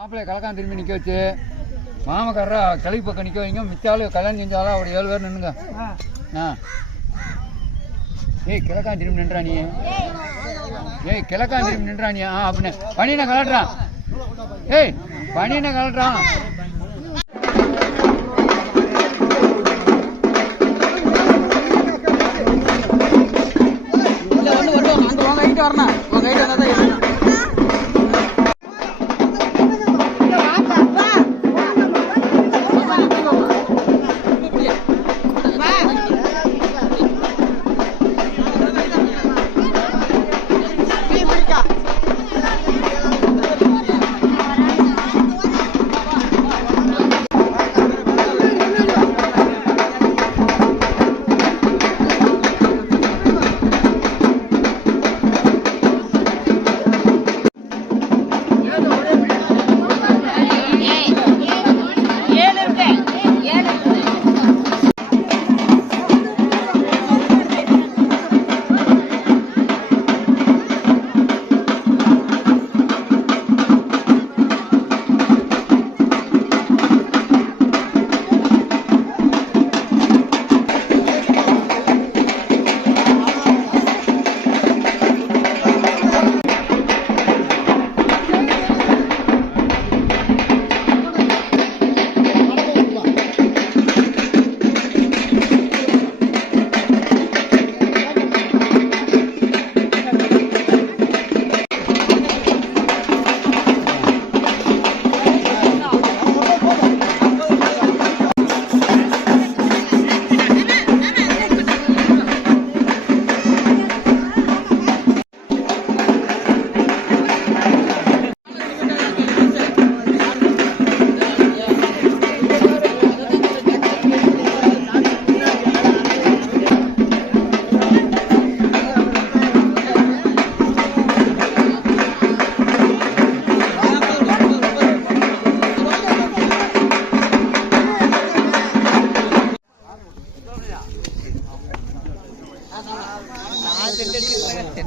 மாப்பிள்ளை கலக்கான் திரும்பி நிற்க வச்சு மாமக்காரரா கிளவி பக்கம் நிற்க வைங்க. மிச்சாலும் கல்யாணம் செஞ்சாலும் ஒரு 7 பேர் நின்னுங்க. ஏய் கிழக்கான் திரும்பி நின்றா நீ. ஏய் கிழக்கான் திரும்பி நின்றா நீ. அப்படின்னு பனியனை கலட்டுறான். ஏய் பனியனை கலட்டுறான். வரணும் உங்க கைட்டு வந்தா தான்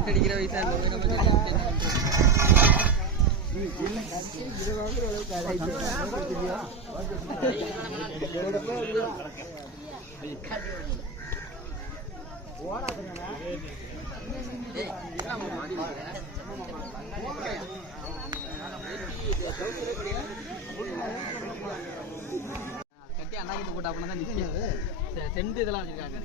அடிக்கிற வயசா கட்டி அண்ணாக்கிட்ட போட்டு அப்படின்னா தான் நிற்காது. செண்டு இதெல்லாம் வச்சிருக்காங்க.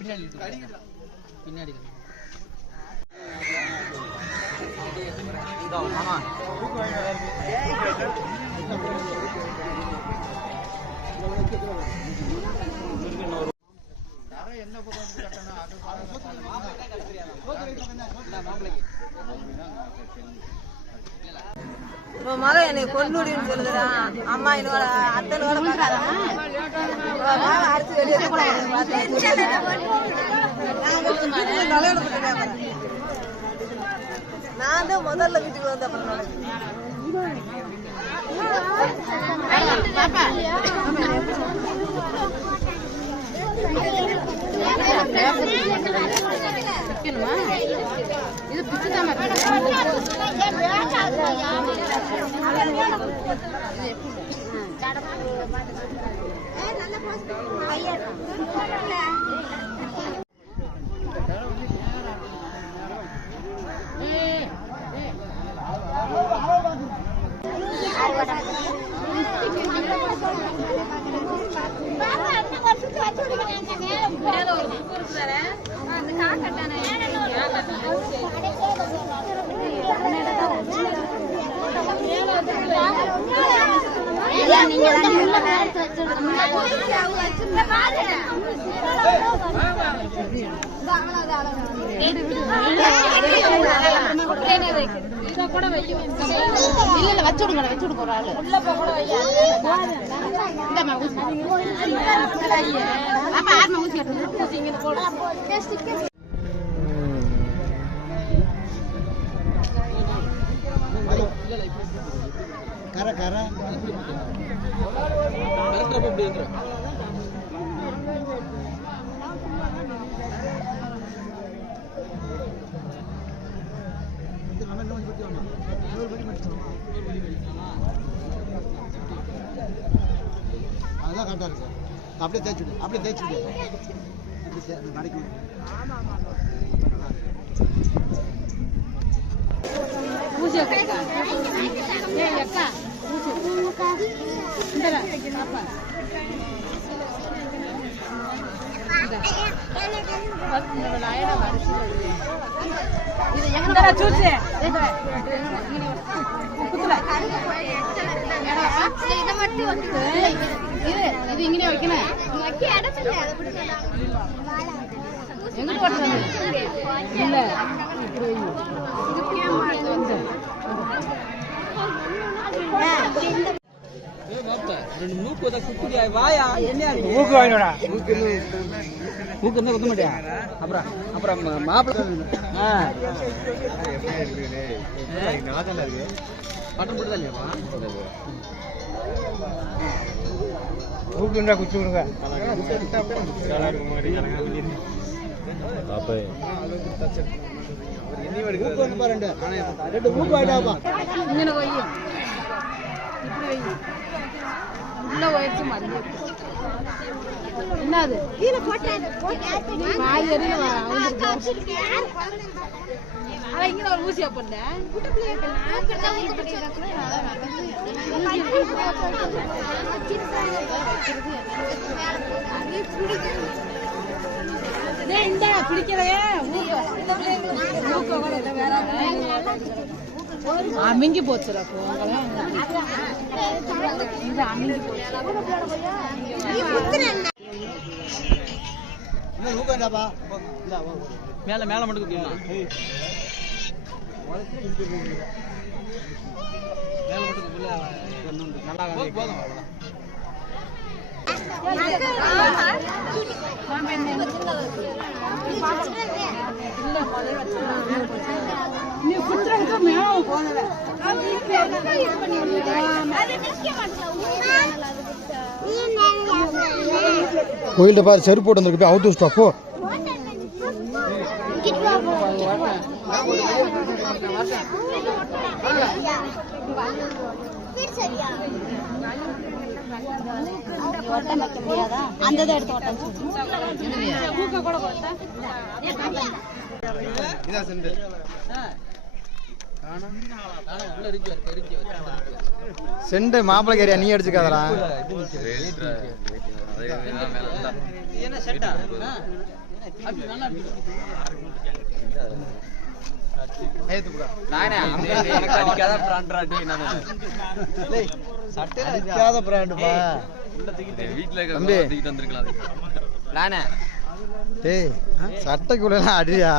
பின்னாடி பின்னாடி ஆமா என்ன மகன் என்னை கொண்டுடின்னு சொல்லுறான். அம்மா என்னோட அத்தனோட அடிச்சு வெளியே நான் தான் முதல்ல வீட்டுக்கு வந்து அப்புறம் இது பிச்சுதான் கர கர கரெக்டாக இருக்கு சார். அப்படியே தேய்ச்சி அப்படியே தேய்ச்சி இது இங்கே வைக்கணும் எங்கிட்ட ஓட்டுறது இல்ல மூக்கு வாயா என்ன மூக்கு வாங்கினோடா மூக்கு இருந்தா குத்த மாட்டியா அப்புறம் அப்புறம் மாப்பிள்ளை பட்டம் போட்டு தான் இல்லையாப்பா மூக்குண்டா குச்சி விடுங்க மூக்கு வந்து பாரு ரெண்டு மூக்கு வாங்கிட்டாப்பா. இங்கே போய் இப்படி வை உள்ள போயிடுச்சு மருந்து என்னது காய்கறி அதான் இங்கே ஒரு ஊசியா போட்டேன் பிடிக்கிறவே அமிங்கி போச்சுடா அமிங்கி போச்சு மூக்கு வேண்டாப்பா. மேல மேல மட்டும் குத்திடலாம் மேல மட்டும் நல்லா போதும் நீ குத்துறதுக்கு மேல போனல கோயில்கிட்ட பாரு செருப்பு போட்டு வந்துருக்கு போய் அவுத்து வச்சுட்டா போ. அந்த எடுத்து செண்டு மாப்பிள்ளை கேரியா நீ அடிச்சுக்காதடா. என்ன செட்டா அப்படி நல்லா சட்டைக்குள்ள அடியா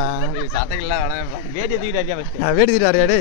வேடி தூக்கிட்டு வேடி தீட்டாரியா டே